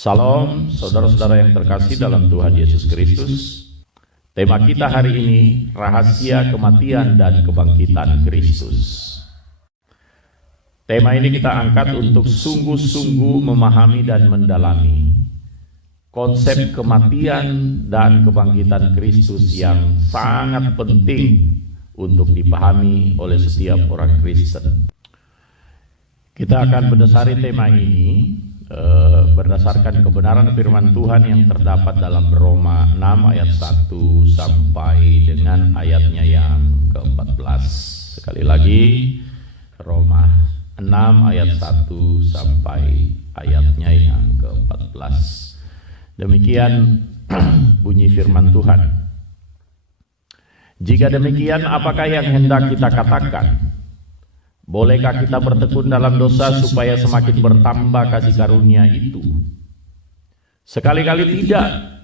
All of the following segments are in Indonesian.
Salam saudara-saudara yang terkasih dalam Tuhan Yesus Kristus. Tema kita hari ini, rahasia kematian dan kebangkitan Kristus. Tema ini kita angkat untuk sungguh-sungguh memahami dan mendalami konsep kematian dan kebangkitan Kristus yang sangat penting untuk dipahami oleh setiap orang Kristen. Kita akan mendasari tema ini berdasarkan kebenaran firman Tuhan yang terdapat dalam Roma 6 ayat 1 sampai dengan ayatnya yang ke-14. Sekali lagi, Roma 6 ayat 1 sampai ayatnya yang ke-14. Demikian bunyi firman Tuhan. Jika demikian, apakah yang hendak kita katakan? Bolehkah kita bertekun dalam dosa supaya semakin bertambah kasih karunia itu? Sekali-kali tidak.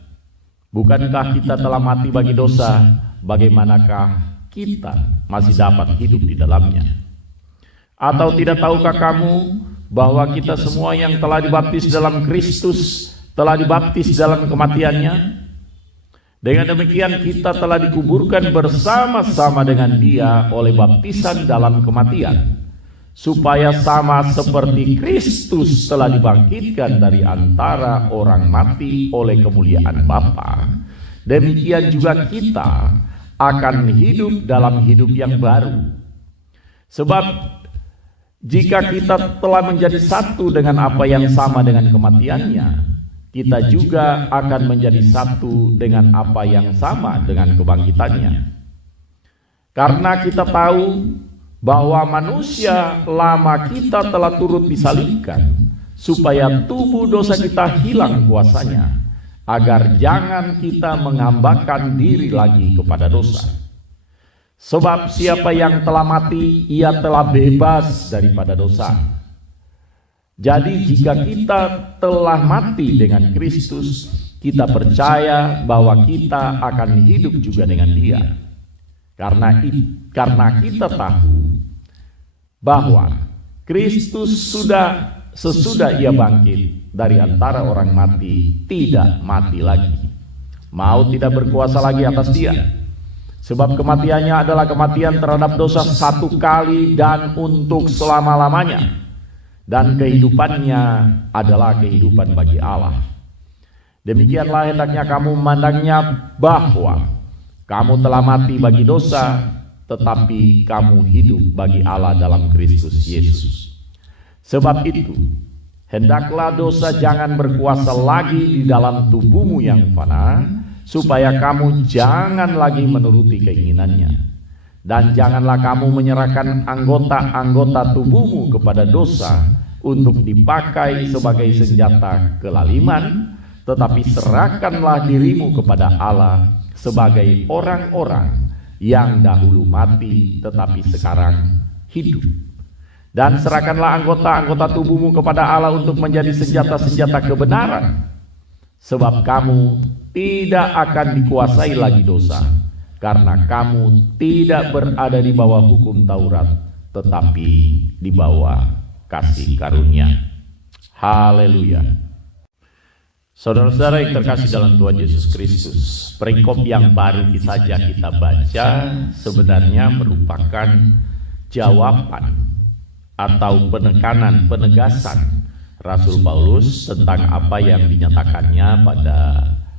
Bukankah kita telah mati bagi dosa? Bagaimanakah kita masih dapat hidup di dalamnya? Atau tidak tahukah kamu bahwa kita semua yang telah dibaptis dalam Kristus telah dibaptis dalam kematiannya? Dengan demikian kita telah dikuburkan bersama-sama dengan Dia oleh baptisan dalam kematian, supaya sama seperti Kristus telah dibangkitkan dari antara orang mati oleh kemuliaan Bapa, demikian juga kita akan hidup dalam hidup yang baru. Sebab jika kita telah menjadi satu dengan apa yang sama dengan kematiannya, kita juga akan menjadi satu dengan apa yang sama dengan kebangkitannya. Karena kita tahu bahwa manusia lama kita telah turut disalibkan, supaya tubuh dosa kita hilang kuasanya, agar jangan kita menghambakan diri lagi kepada dosa. Sebab siapa yang telah mati, ia telah bebas daripada dosa. Jadi jika kita telah mati dengan Kristus, kita percaya bahwa kita akan hidup juga dengan Dia. Karena kita tahu bahwa Kristus sesudah Ia bangkit dari antara orang mati, tidak mati lagi. Maut tidak berkuasa lagi atas Dia. Sebab kematiannya adalah kematian terhadap dosa satu kali dan untuk selama-lamanya. Dan kehidupannya adalah kehidupan bagi Allah. Demikianlah hendaknya kamu memandangnya, bahwa kamu telah mati bagi dosa, tetapi kamu hidup bagi Allah dalam Kristus Yesus. Sebab itu, hendaklah dosa jangan berkuasa lagi di dalam tubuhmu yang fana, supaya kamu jangan lagi menuruti keinginannya. Dan janganlah kamu menyerahkan anggota-anggota tubuhmu kepada dosa untuk dipakai sebagai senjata kelaliman, tetapi serahkanlah dirimu kepada Allah sebagai orang-orang yang dahulu mati tetapi sekarang hidup. Dan serahkanlah anggota-anggota tubuhmu kepada Allah untuk menjadi senjata-senjata kebenaran, sebab kamu tidak akan dikuasai lagi dosa, karena kamu tidak berada di bawah hukum Taurat, tetapi di bawah kasih karunia. Haleluya. Saudara-saudara yang terkasih dalam Tuhan Yesus Kristus, perikop yang baru saja kita baca sebenarnya merupakan jawaban atau penegasan Rasul Paulus tentang apa yang dinyatakannya pada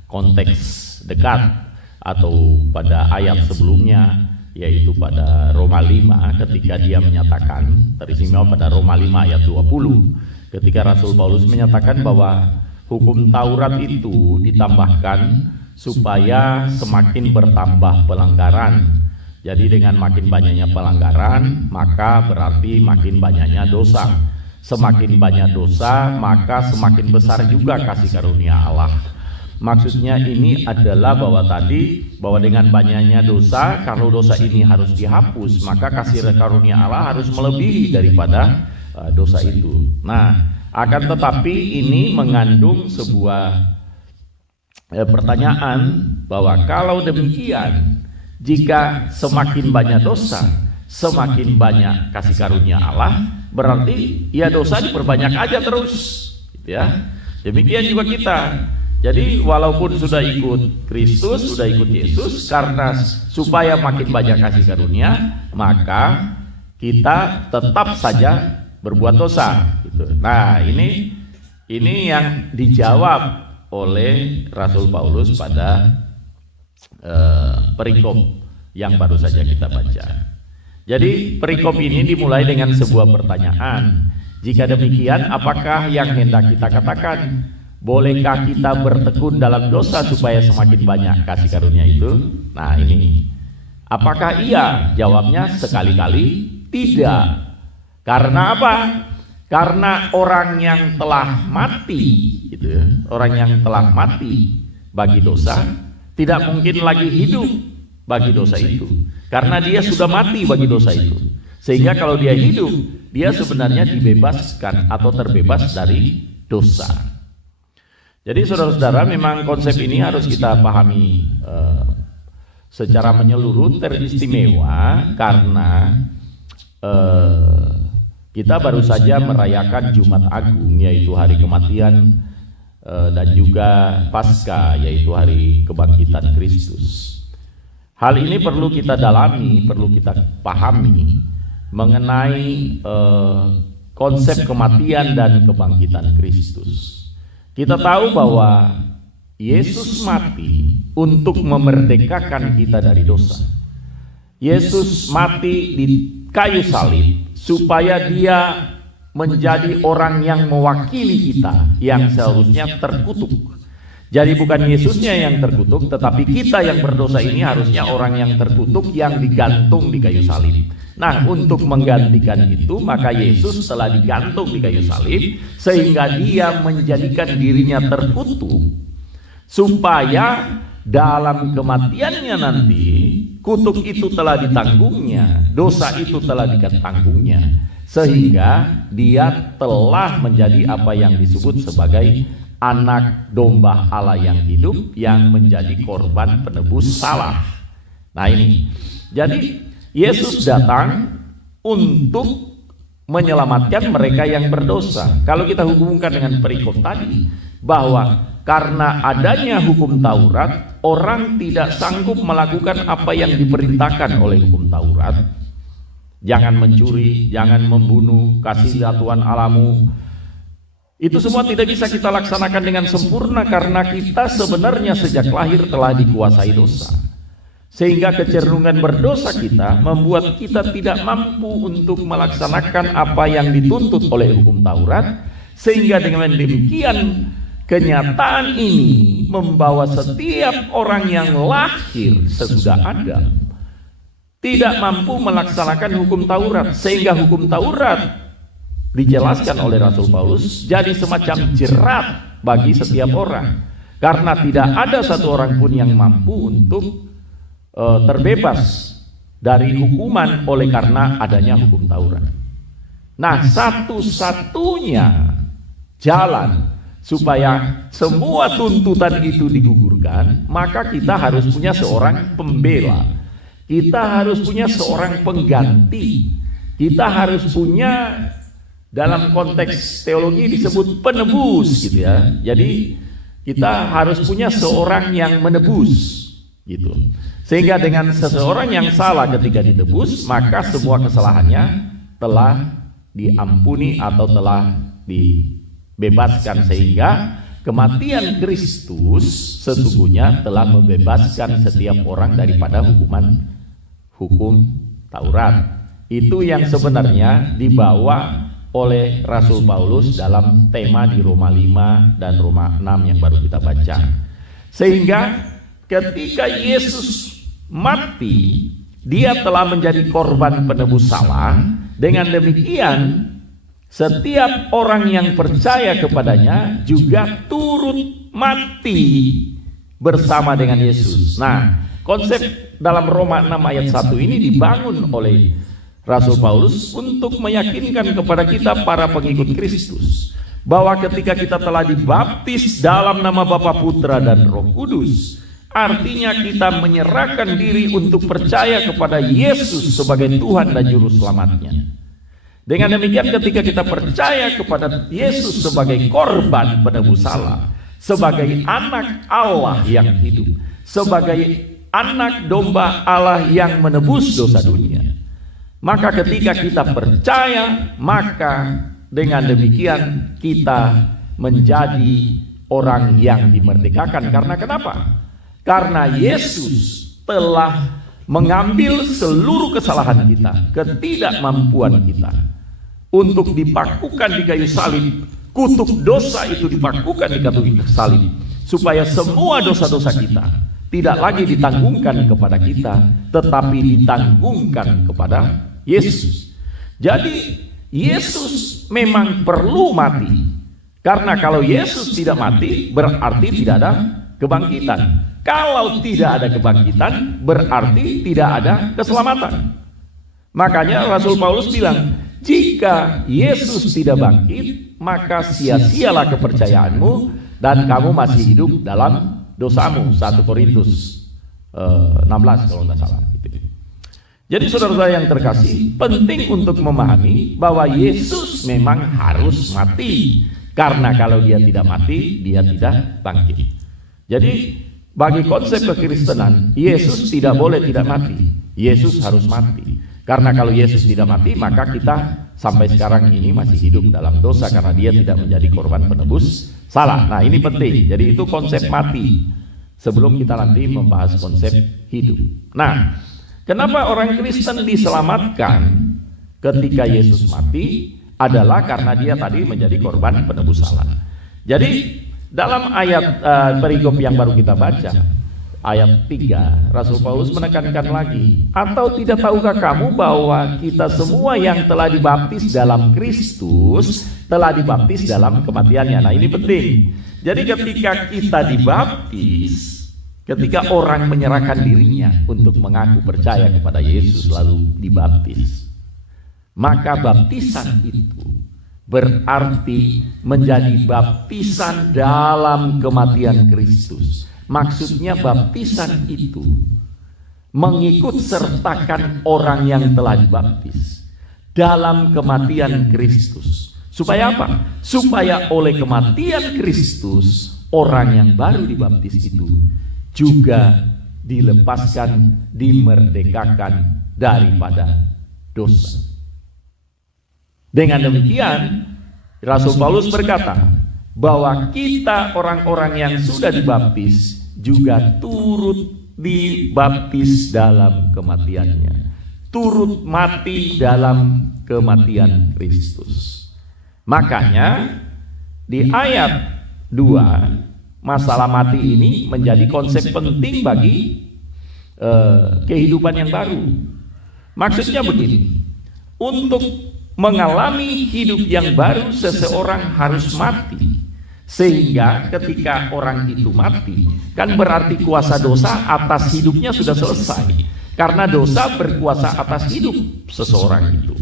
konteks dekat atau pada ayat sebelumnya, yaitu pada Roma 5 ketika dia menyatakan, teristimewa pada Roma 5 ayat 20, ketika Rasul Paulus menyatakan bahwa hukum Taurat itu ditambahkan supaya semakin bertambah pelanggaran. Jadi dengan makin banyaknya pelanggaran, maka berarti makin banyaknya dosa. Semakin banyak dosa, maka semakin besar juga kasih karunia Allah. Maksudnya ini adalah bahwa dengan banyaknya dosa, kalau dosa ini harus dihapus, maka kasih karunia Allah harus melebihi daripada dosa itu. Nah, akan tetapi ini mengandung sebuah pertanyaan bahwa kalau demikian, jika semakin banyak dosa, semakin banyak kasih karunia Allah, berarti ya dosa diperbanyak aja terus, gitu ya. Demikian juga kita. Jadi walaupun sudah ikut Kristus, sudah ikut Yesus, karena supaya makin banyak kasih karunia, maka kita tetap saja berbuat dosa. Gitu. Nah, ini yang dijawab oleh Rasul Paulus pada perikop yang baru saja kita baca. Jadi perikop ini dimulai dengan sebuah pertanyaan. Jika demikian, apakah yang hendak kita katakan? Bolehkah kita bertekun dalam dosa supaya semakin banyak kasih karunia itu? Nah, ini. Apakah iya? Jawabnya sekali-kali tidak. Karena apa? Karena orang yang telah mati, gitu ya, orang yang telah mati bagi dosa tidak mungkin lagi hidup bagi dosa itu. Karena dia sudah mati bagi dosa itu. Sehingga kalau dia hidup, dia sebenarnya dibebaskan atau terbebas dari dosa. Jadi saudara-saudara, memang konsep ini harus kita pahami secara menyeluruh, teristimewa karena kita baru saja merayakan Jumat Agung, yaitu hari kematian dan juga Paskah, yaitu hari kebangkitan Kristus. Hal ini perlu kita dalami, perlu kita pahami mengenai konsep kematian dan kebangkitan Kristus. Kita tahu bahwa Yesus mati untuk memerdekakan kita dari dosa. Yesus mati di kayu salib supaya dia menjadi orang yang mewakili kita yang seharusnya terkutuk. Jadi bukan Yesusnya yang terkutuk, tetapi kita yang berdosa ini harusnya orang yang terkutuk yang digantung di kayu salib. Nah, untuk menggantikan itu, maka Yesus telah digantung di kayu salib sehingga dia menjadikan dirinya terkutuk supaya dalam kematiannya nanti kutuk itu telah ditanggungnya, dosa itu telah ditanggungnya, sehingga dia telah menjadi apa yang disebut sebagai anak domba Allah yang hidup yang menjadi korban penebus salah. Nah, ini. Jadi Yesus datang untuk menyelamatkan mereka yang berdosa. Kalau kita hubungkan dengan perikop tadi, bahwa karena adanya hukum Taurat, orang tidak sanggup melakukan apa yang diperintahkan oleh hukum Taurat. Jangan mencuri, jangan membunuh, kasihilah Tuhan Allahmu. Itu semua tidak bisa kita laksanakan dengan sempurna karena kita sebenarnya sejak lahir telah dikuasai dosa. Sehingga kecenderungan berdosa kita membuat kita tidak mampu untuk melaksanakan apa yang dituntut oleh hukum Taurat. Sehingga dengan demikian kenyataan ini membawa setiap orang yang lahir sesudah Adam tidak mampu melaksanakan hukum Taurat. Sehingga hukum Taurat dijelaskan oleh Rasul Paulus jadi semacam jerat bagi setiap orang. Karena tidak ada satu orang pun yang mampu untuk terbebas dari hukuman oleh karena adanya hukum Taurat. Nah, satu-satunya jalan supaya semua tuntutan itu digugurkan, maka kita harus punya seorang pembela. Kita harus punya seorang pengganti. Kita harus punya, dalam konteks teologi disebut penebus, gitu ya. Jadi kita harus punya seorang yang menebus, gitu. Sehingga dengan seseorang yang salah ketika ditebus, maka semua kesalahannya telah diampuni atau telah dibebaskan, sehingga kematian Kristus sesungguhnya telah membebaskan setiap orang daripada hukum Taurat. Itu yang sebenarnya dibawa oleh Rasul Paulus dalam tema di Roma 5 dan Roma 6 yang baru kita baca. Sehingga ketika Yesus mati, dia telah menjadi korban penebus salah. Dengan demikian, setiap orang yang percaya kepadanya juga turut mati bersama dengan Yesus. Nah, konsep dalam Roma 6 ayat 1 ini dibangun oleh Rasul Paulus untuk meyakinkan kepada kita para pengikut Kristus bahwa ketika kita telah dibaptis dalam nama Bapa, Putra, dan Roh Kudus, artinya kita menyerahkan diri untuk percaya kepada Yesus sebagai Tuhan dan Juru Selamatnya. Dengan demikian ketika kita percaya kepada Yesus sebagai korban penebus salah, sebagai anak Allah yang hidup, sebagai anak domba Allah yang menebus dosa dunia, maka ketika kita percaya, maka dengan demikian kita menjadi orang yang dimerdekakan. Karena kenapa? Karena Yesus telah mengambil seluruh kesalahan kita, ketidakmampuan kita untuk dipakukan di kayu salib. Kutuk dosa itu dipakukan di kayu salib, supaya semua dosa-dosa kita tidak lagi ditanggungkan kepada kita, tetapi ditanggungkan kepada Yesus. Jadi Yesus memang perlu mati, karena kalau Yesus tidak mati berarti tidak ada kebangkitan. Kalau tidak ada kebangkitan berarti tidak ada keselamatan. Makanya Rasul Paulus bilang, jika Yesus tidak bangkit, maka sia-sialah kepercayaanmu dan kamu masih hidup dalam dosamu. 1 Korintus 16 kalau tidak salah. Jadi saudara-saudara yang terkasih, penting untuk memahami bahwa Yesus memang harus mati, karena kalau dia tidak mati, dia tidak bangkit. Jadi bagi konsep kekristenan, Yesus tidak boleh tidak mati. Yesus harus mati. Karena kalau Yesus tidak mati, maka kita sampai sekarang ini masih hidup dalam dosa, karena dia tidak menjadi korban penebus salah. Nah, ini penting. Jadi itu konsep mati, sebelum kita nanti membahas konsep hidup. Nah, kenapa orang Kristen diselamatkan ketika Yesus mati adalah karena dia tadi menjadi korban penebus salah. Jadi dalam ayat perikop yang baru kita baca, ayat 3, Rasul Paulus menekankan lagi, atau tidak tahukah kamu bahwa kita semua yang telah dibaptis dalam Kristus telah dibaptis dalam kematiannya. Nah, ini penting. Jadi ketika kita dibaptis, ketika orang menyerahkan dirinya untuk mengaku percaya kepada Yesus lalu dibaptis, maka baptisan itu berarti menjadi baptisan dalam kematian Kristus. Maksudnya baptisan itu mengikut sertakan orang yang telah dibaptis dalam kematian Kristus. Supaya apa? Supaya oleh kematian Kristus, orang yang baru dibaptis itu juga dilepaskan, dimerdekakan daripada dosa. Dengan demikian, Rasul Paulus berkata bahwa kita orang-orang yang sudah dibaptis juga turut dibaptis dalam kematiannya, turut mati dalam kematian Kristus. Makanya di ayat 2, masalah mati ini menjadi konsep penting bagi kehidupan yang baru. Maksudnya begini, untuk mengalami hidup yang baru, seseorang harus mati. Sehingga ketika orang itu mati, kan berarti kuasa dosa atas hidupnya sudah selesai. Karena dosa berkuasa atas hidup seseorang itu.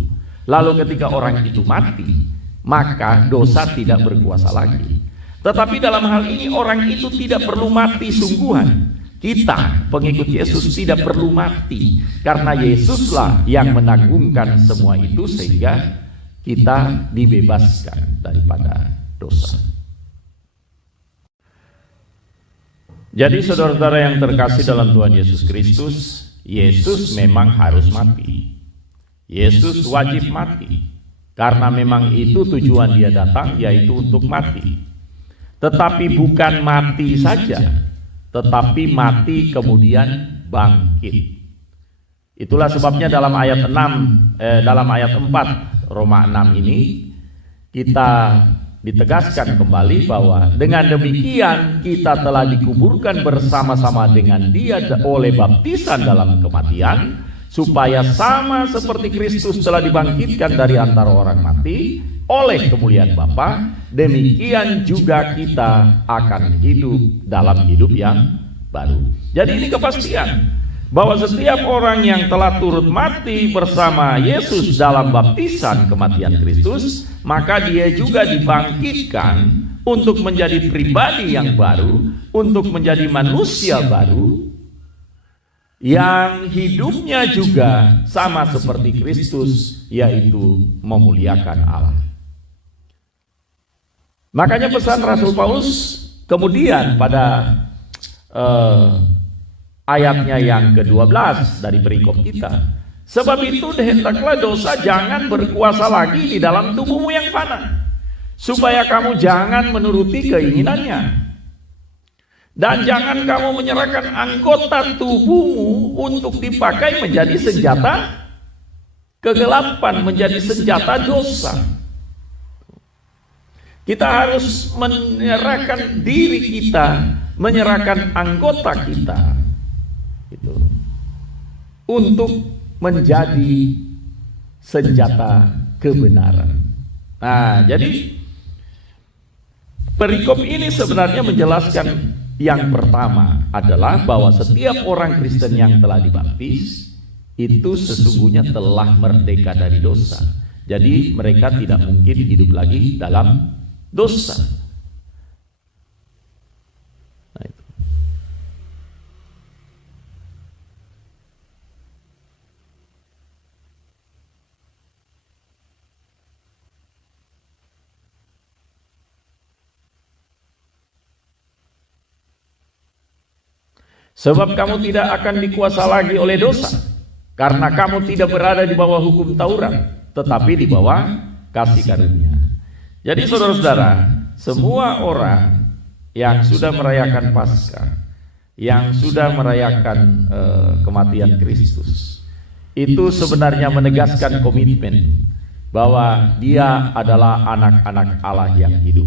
Lalu ketika orang itu mati, maka dosa tidak berkuasa lagi. Tetapi dalam hal ini orang itu tidak perlu mati sungguhan. Kita pengikut Yesus tidak perlu mati, karena Yesuslah yang menanggungkan semua itu, sehingga kita dibebaskan daripada dosa. Jadi saudara-saudara yang terkasih dalam Tuhan Yesus Kristus, Yesus memang harus mati. Yesus wajib mati, karena memang itu tujuan dia datang, yaitu untuk mati. Tetapi bukan mati saja, tetapi mati kemudian bangkit. Itulah sebabnya dalam ayat 4 Roma 6 ini kita ditegaskan kembali bahwa dengan demikian kita telah dikuburkan bersama-sama dengan dia oleh baptisan dalam kematian, supaya sama seperti Kristus telah dibangkitkan dari antara orang mati oleh kemuliaan Bapa, demikian juga kita akan hidup dalam hidup yang baru. Jadi ini kepastian bahwa setiap orang yang telah turut mati bersama Yesus dalam baptisan kematian Kristus, maka dia juga dibangkitkan untuk menjadi pribadi yang baru, untuk menjadi manusia baru, yang hidupnya juga sama seperti Kristus, yaitu memuliakan Allah. Makanya pesan Rasul Paulus kemudian pada ayatnya yang ke-12 dari perikop kita, sebab itu hendaklah dosa jangan berkuasa lagi di dalam tubuhmu yang fana, supaya kamu jangan menuruti keinginannya. Dan jangan kamu menyerahkan anggota tubuhmu untuk dipakai menjadi senjata kegelapan, menjadi senjata dosa. Kita harus menyerahkan diri kita, menyerahkan anggota kita itu untuk menjadi senjata kebenaran. Nah, jadi perikop ini sebenarnya menjelaskan yang pertama adalah bahwa setiap orang Kristen yang telah dibaptis itu sesungguhnya telah merdeka dari dosa. Jadi mereka tidak mungkin hidup lagi dalam dosa. Nah, itu. Sebab kamu tidak akan dikuasa lagi oleh dosa, karena kamu tidak berada di bawah hukum Taurat, tetapi di bawah kasih karunia. Jadi saudara-saudara, semua orang yang sudah merayakan Paskah, yang sudah merayakan kematian Kristus, itu sebenarnya menegaskan komitmen bahwa dia adalah anak-anak Allah yang hidup.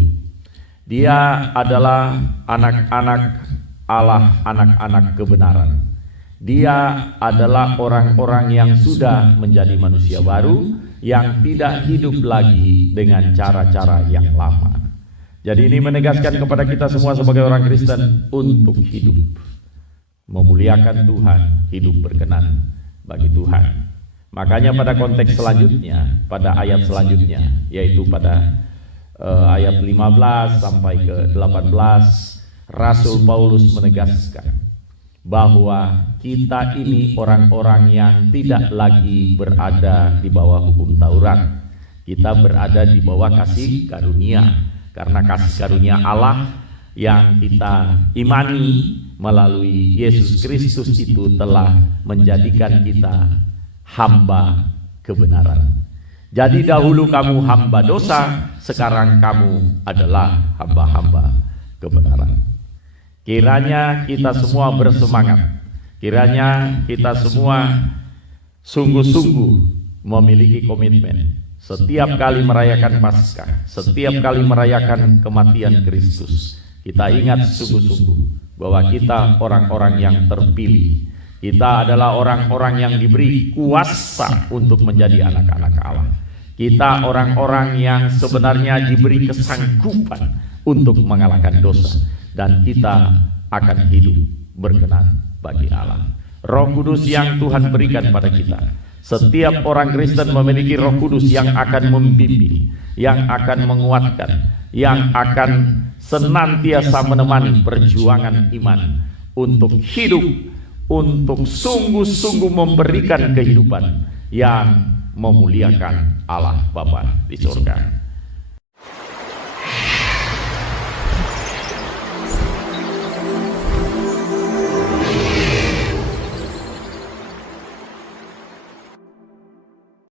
Dia adalah anak-anak Allah, anak-anak kebenaran. Dia adalah orang-orang yang sudah menjadi manusia baru, yang tidak hidup lagi dengan cara-cara yang lama. Jadi ini menegaskan kepada kita semua sebagai orang Kristen untuk hidup memuliakan Tuhan, hidup berkenan bagi Tuhan. Makanya pada konteks selanjutnya, pada ayat selanjutnya, yaitu pada ayat 15 sampai ke 18, Rasul Paulus menegaskan bahwa kita ini orang-orang yang tidak lagi berada di bawah hukum Taurat. Kita berada di bawah kasih karunia, karena kasih karunia Allah yang kita imani melalui Yesus Kristus itu telah menjadikan kita hamba kebenaran. Jadi dahulu kamu hamba dosa, sekarang kamu adalah hamba-hamba kebenaran. Kiranya kita semua bersemangat, kiranya kita semua sungguh-sungguh memiliki komitmen. Setiap kali merayakan Paskah, setiap kali merayakan kematian Kristus, kita ingat sungguh-sungguh bahwa kita orang-orang yang terpilih. Kita adalah orang-orang yang diberi kuasa untuk menjadi anak-anak Allah. Kita orang-orang yang sebenarnya diberi kesanggupan untuk mengalahkan dosa, dan kita akan hidup berkenan bagi Allah. Roh Kudus yang Tuhan berikan pada kita, setiap orang Kristen memiliki Roh Kudus yang akan membimbing, yang akan menguatkan, yang akan senantiasa menemani perjuangan iman untuk hidup, untuk sungguh-sungguh memberikan kehidupan yang memuliakan Allah Bapa di surga.